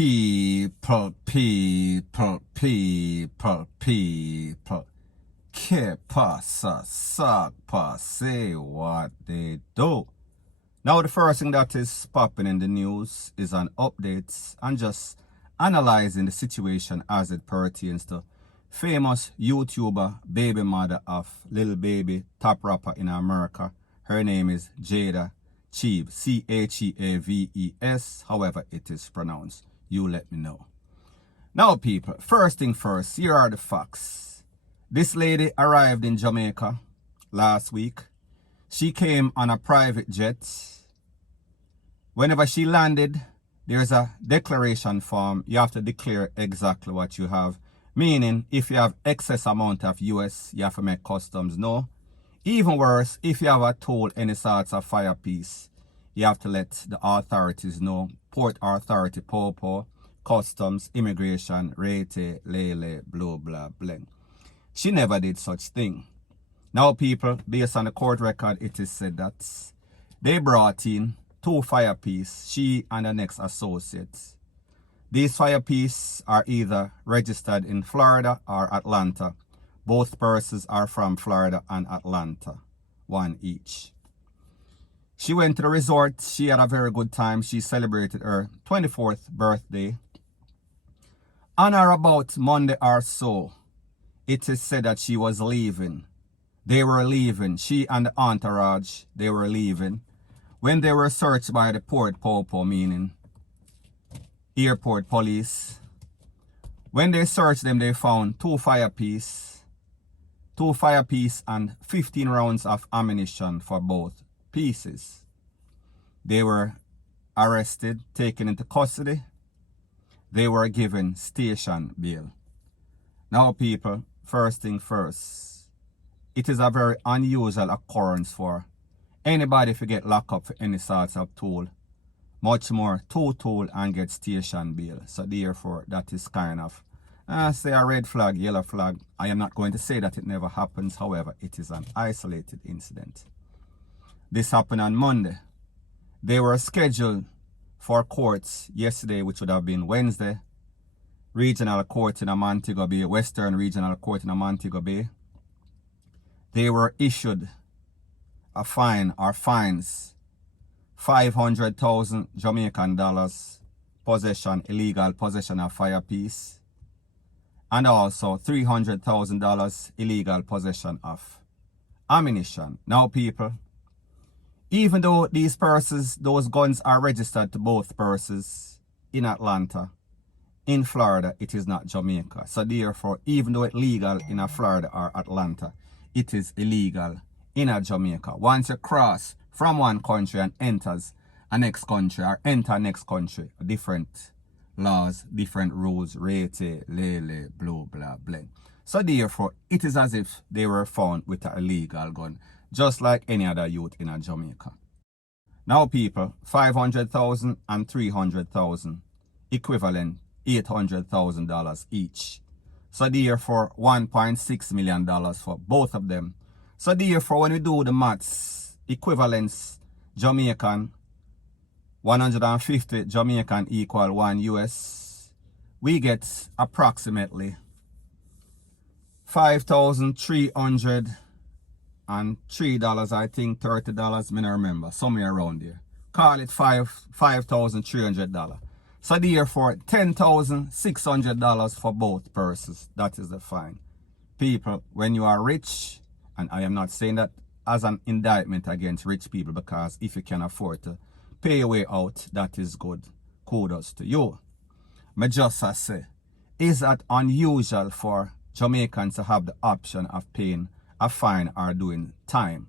People. Que pasa, say what they do. Now the first thing that is popping in the news is an update and just analyzing the situation as it pertains to famous YouTuber, baby mother of Lil Baby, top rapper in America. Her name is Jada Cheaves, Cheaves, however it is pronounced. You let me know. Now people, first thing first, here are the facts. This lady arrived in Jamaica last week. She came on a private jet. Whenever she landed, there's a declaration form. You have to declare exactly what you have. Meaning, if you have excess amount of US, you have to make customs know. Even worse, if you have a toll, any sorts of fire piece, you have to let the authorities know. Port authority, Popo, customs, immigration, rate, lele, blah, blah, blah. She never did such thing. Now people, based on the court record, it is said that they brought in 2 fire pieces, she and the next associate. These fire pieces are either registered in Florida or Atlanta. Both persons are from Florida and Atlanta, one each. She went to the resort. She had a very good time. She celebrated her 24th birthday. On or about Monday or so, it is said that she was leaving. They were leaving. She and the entourage, they were leaving. When they were searched by the Port Popo, meaning airport police, when they searched them, they found 2 fire pieces and 15 rounds of ammunition for both pieces. They were arrested, taken into custody. They were given station bail. Now people, first thing first, it is a very unusual occurrence for anybody to get locked up for any sorts of toll. Much more 2 toll and get station bail. So therefore, that is kind of, say a red flag, yellow flag. I am not going to say that it never happens. However, it is an isolated incident. This happened on Monday. They were scheduled for courts yesterday, which would have been Wednesday. Regional court in Montego Bay, Western Regional Court in Montego Bay. They were issued a fine or fines, 500,000 Jamaican dollars, illegal possession of fire piece, and also $300,000 illegal possession of ammunition. Now people, even though these persons, those guns are registered to both persons in Atlanta, in Florida, it is not Jamaica. So therefore, even though it's legal in a Florida or Atlanta, it is illegal in a Jamaica. Once you cross from one country and enters a next country or enter next country, different laws, different rules, rate, lele, blah, blah, blah. So therefore, it is as if they were found with an illegal gun, just like any other youth in a Jamaica. Now people, 500,000 and 300,000, equivalent $800,000 each. So therefore, $1.6 million for both of them. So therefore, when we do the maths, equivalence Jamaican, 150 Jamaican equal 1 US, we get approximately $5,303, I think, $30, I don't remember, somewhere around there. Call it $5,300. So therefore, $10,600 for both persons. That is the fine. People, when you are rich, and I am not saying that as an indictment against rich people, because if you can afford to pay your way out, that is good. Kudos to you. I just say, is that unusual for Jamaicans to have the option of paying a fine or doing time?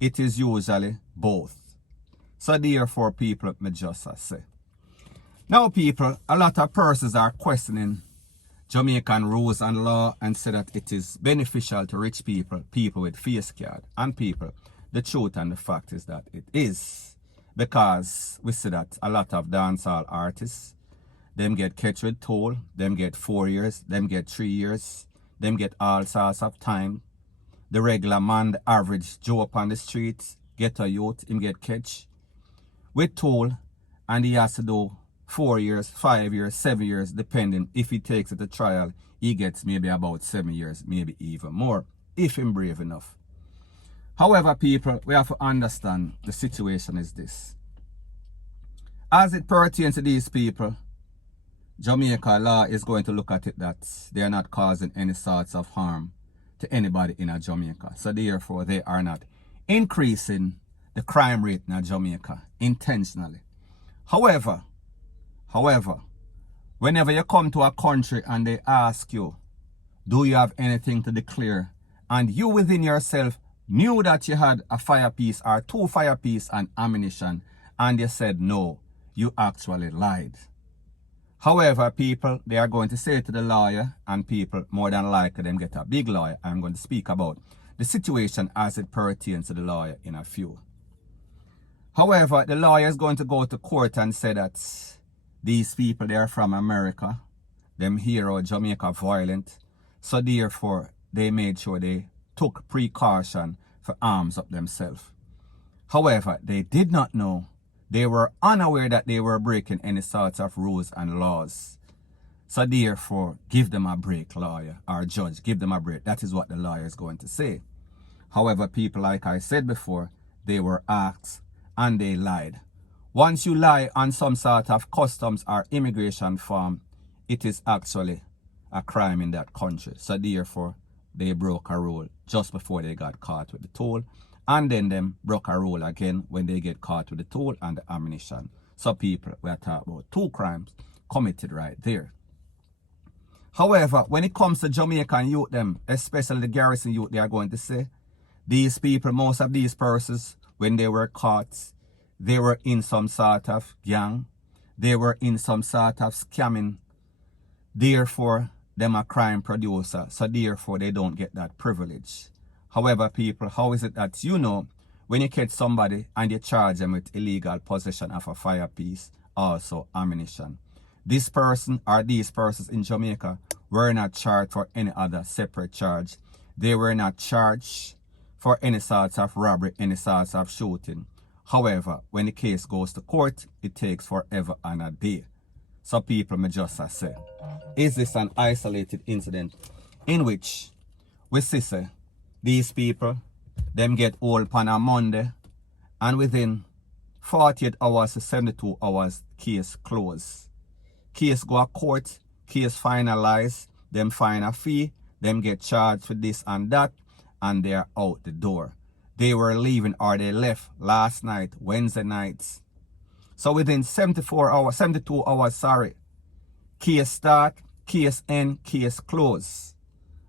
It is usually both. So therefore, people, I just say. Now people, a lot of persons are questioning Jamaican rules and law and say that it is beneficial to rich people, people with face card. And people, the truth and the fact is that it is. Because we see that a lot of dancehall artists, them get catch with toll, them get 4 years, them get 3 years, them get all sorts of time. The regular man, the average Joe up on the street, get a youth, him get catch with toll, and he has to do 4 years, 5 years, 7 years, depending. If he takes it to trial, he gets maybe about 7 years, maybe even more, if he's brave enough. However, people, we have to understand the situation is this. As it pertains to these people, Jamaica law is going to look at it that they are not causing any sorts of harm to anybody in Jamaica. So therefore, they are not increasing the crime rate in Jamaica intentionally. However, whenever you come to a country and they ask you, do you have anything to declare? And you within yourself knew that you had a fire piece or 2 fire pieces and ammunition, and you said no, you actually lied. However, people, they are going to say to the lawyer, and people, more than likely, them get a big lawyer. I'm going to speak about the situation as it pertains to the lawyer in a few. However, the lawyer is going to go to court and say that these people, they are from America. Them hero Jamaica violent. So therefore, they made sure they took precaution for arms up themselves. However, they did not know. They were unaware that they were breaking any sorts of rules and laws. So therefore, give them a break, lawyer or judge. Give them a break. That is what the lawyer is going to say. However, people, like I said before, they were asked and they lied. Once you lie on some sort of customs or immigration form, it is actually a crime in that country. So therefore, they broke a rule just before they got caught with the tool. And then them broke a rule again when they get caught with the tool and the ammunition. So people, we are talking about 2 crimes committed right there. However, when it comes to Jamaican youth, them, especially the garrison youth, they are going to say, these people, most of these persons, when they were caught, they were in some sort of gang. They were in some sort of scamming. Therefore, them a crime producer. So therefore, they don't get that privilege. However, people, how is it that you know when you catch somebody and you charge them with illegal possession of a fire piece, also ammunition? This person or these persons in Jamaica were not charged for any other separate charge. They were not charged for any sorts of robbery, any sorts of shooting. However, when the case goes to court, it takes forever and a day. So people may just say, is this an isolated incident in which we see say, these people, them get hold on a Monday, and within 48 hours to 72 hours, case closed. Case go to court, case finalized, them fine a fee, them get charged for this and that, and they're out the door. They were leaving or they left last night, Wednesday nights. So within 72 hours, case start, case end, case close.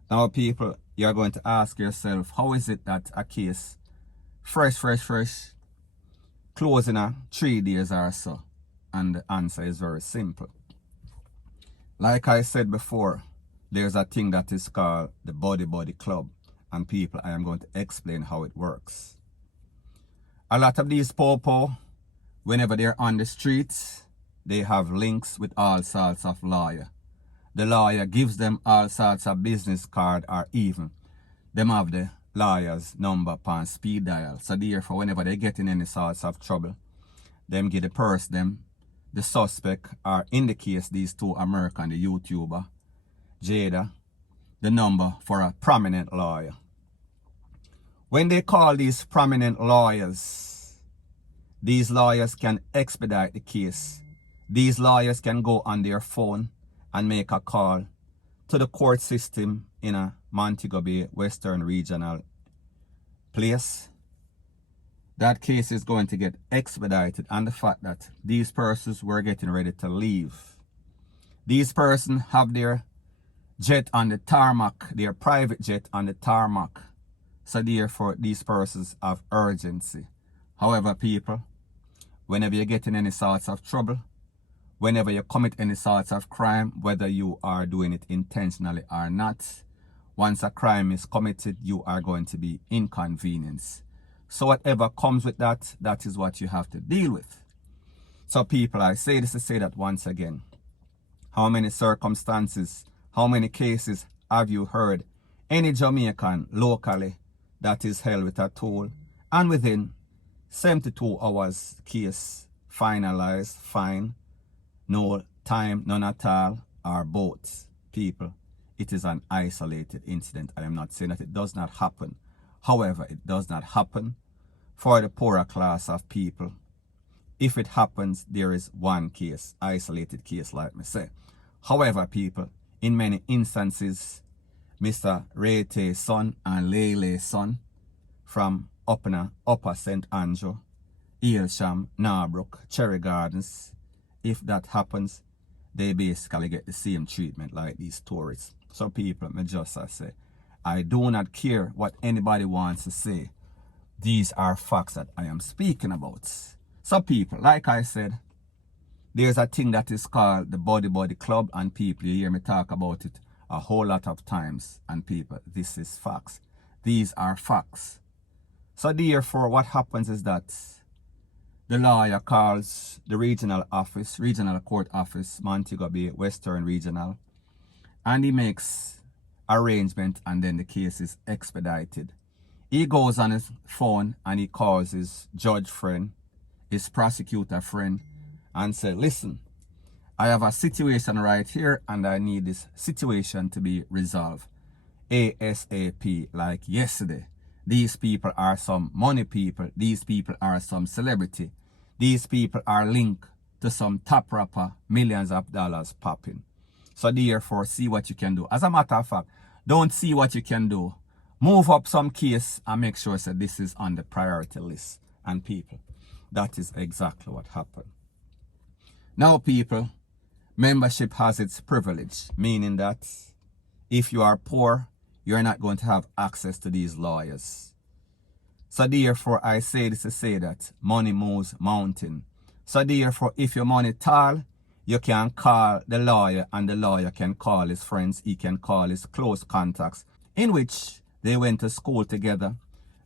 Now people, you're going to ask yourself, how is it that a case fresh, closing in 3 days or so? And the answer is very simple. Like I said before, there's a thing that is called the Body Club. And people, I am going to explain how it works. A lot of these popo, whenever they're on the streets, they have links with all sorts of lawyers. The lawyer gives them all sorts of business card, or even them have the lawyer's number upon speed dial. So therefore, whenever they get in any sorts of trouble, them give the person, the suspect, or in the case, these 2 American, the YouTuber, Jada, the number for a prominent lawyer. When they call these prominent lawyers, these lawyers can expedite the case. These lawyers can go on their phone and make a call to the court system in a Montego Bay Western Regional place. That case is going to get expedited, and the fact that these persons were getting ready to leave. These persons have their jet on the tarmac, their private jet on the tarmac. So therefore, these persons have urgency. However, people, whenever you get in any sorts of trouble, whenever you commit any sorts of crime, whether you are doing it intentionally or not, once a crime is committed, you are going to be inconvenienced. So whatever comes with that, that is what you have to deal with. So people, I say this to say that once again. How many circumstances, how many cases have you heard any Jamaican locally that is held with a tool, and within 72 hours case finalized, fine, no time, none at all, or both. People, it is an isolated incident. I am not saying that it does not happen. However, it does not happen for the poorer class of people. If it happens, there is one case, isolated case, like me say. However, people, in many instances, Mr. Rete's son and Lele's son from Upper St. Andrew, Eilsham, Narbrook, Cherry Gardens, if that happens, they basically get the same treatment like these tourists. So people, me just say, I do not care what anybody wants to say. These are facts that I am speaking about. So people, like I said, there's a thing that is called the Body Club, and people, you hear me talk about it a whole lot of times, and people, this is facts. These are facts. So therefore, what happens is that the lawyer calls the regional court office, Montego Bay, Western Regional, and he makes arrangement, and then the case is expedited. He goes on his phone and he calls his judge friend, his prosecutor friend, and said, listen, I have a situation right here and I need this situation to be resolved ASAP, like yesterday. These people are some money people. These people are some celebrity. These people are linked to some top rapper, millions of dollars popping. So therefore, see what you can do. As a matter of fact, don't see what you can do. Move up some case and make sure that this is on the priority list. And people, that is exactly what happened. Now people, membership has its privilege, meaning that if you are poor, you're not going to have access to these lawyers. So therefore, I say this to say that money moves mountain. So therefore, if your money tall, you can call the lawyer and the lawyer can call his friends, he can call his close contacts, in which they went to school together.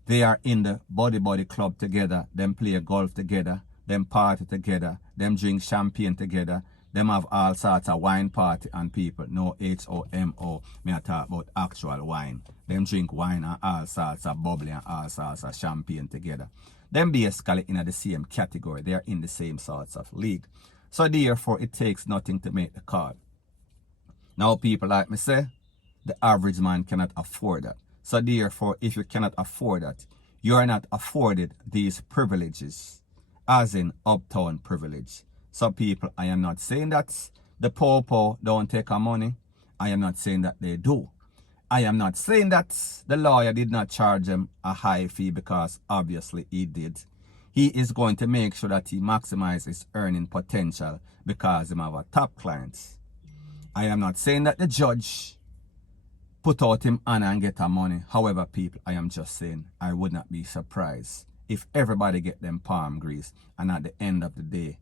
They are in the Body Club together. Them play golf together. Them party together. Them drink champagne together. Them have all sorts of wine party, and people, no HOMO, me I talk about actual wine. Them drink wine and all sorts of bubbly and all sorts of champagne together. Them basically in the same category. They are in the same sorts of league. So therefore, it takes nothing to make the call. Now people, like me say, the average man cannot afford that. So therefore, if you cannot afford that, you are not afforded these privileges, as in uptown privilege. So people, I am not saying that the poor don't take our money. I am not saying that they do. I am not saying that the lawyer did not charge him a high fee, because obviously he did. He is going to make sure that he maximizes his earning potential because he have a top clients. I am not saying that the judge put out him on and get our money. However, people, I am just saying I would not be surprised if everybody get them palm grease, and at the end of the day,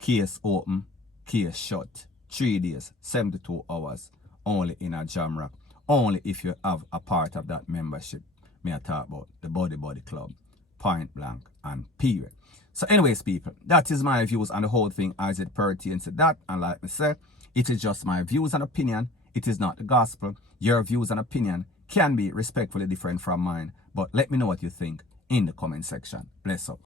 case open, case shut. 3 days, 72 hours, only in a Jamrock. Only if you have a part of that membership. Me I talk about the Body Club. Point blank and period. So anyways, people, that is my views on the whole thing as it pertains to that. And like I said, it is just my views and opinion. It is not the gospel. Your views and opinion can be respectfully different from mine. But let me know what you think in the comment section. Bless up.